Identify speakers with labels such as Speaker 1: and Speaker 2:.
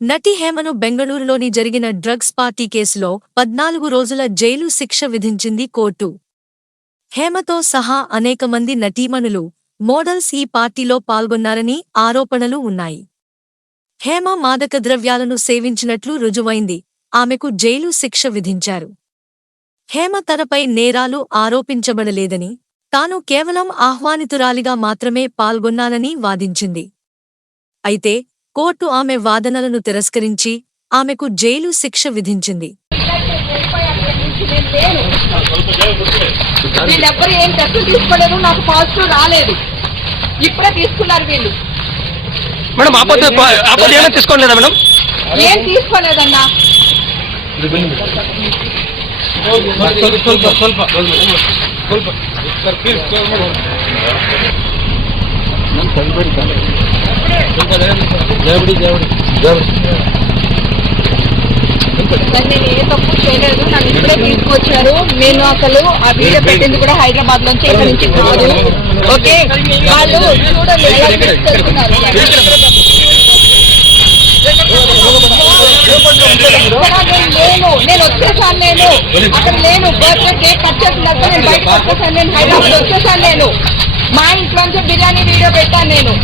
Speaker 1: నటి హేమను బెంగళూరులోని జరిగిన డ్రగ్స్ పార్టీ కేసులో పద్నాలుగు రోజుల జైలు శిక్ష విధించింది కోర్టు. హేమతో సహా అనేక మంది నటీమణులు మోడల్స్ ఈ పార్టీలో పాల్గొన్నారని ఆరోపణలు ఉన్నాయి. హేమ మాదక ద్రవ్యాలను సేవించినట్లు రుజువైంది. ఆమెకు జైలు శిక్ష విధించారు. హేమ తనపై నేరాలు ఆరోపించబడలేదని తాను కేవలం ఆహ్వానితురాలిగా మాత్రమే పాల్గొన్నానని వాదించింది. అయితే కోర్టు ఆమె వాదనలను తిరస్కరించి ఆమెకు జైలు శిక్ష విధించింది.
Speaker 2: వీళ్ళెవ్వరు ఏం టెస్టులు తీసుకోలేదు నాకు పాజిటివ్ రాలేదు. ఇప్పుడే తీసుకున్నారు వీళ్ళు.
Speaker 3: మేడం ఆపత్తి ఆపత్తి ఏమైనా తీసుకోలేదా మేడం?
Speaker 2: ఏం తీసుకోలేదన్నా? సార్, నేను ఏ తప్పు చేయలేదు. నన్ను ఇప్పుడే తీసుకొచ్చారు. నేను అసలు ఆ వీడియో పెట్టింది కూడా హైదరాబాద్ నుంచి ఇక్కడ నుంచి కాదు. ఓకే? వాళ్ళు చూడండి ఎలా తీసుకెళ్తున్నారు. నేను నేను వచ్చేసాను నేను. అక్కడ నేను బర్త్డే కేక్ కట్ చేసినాక నేను బయటకు వచ్చేసాను. నేను హైదరాబాద్ వచ్చేసాను నేను. మా ఇంట్లోంచి బిర్యానీ వీడియో పెట్టాను నేను.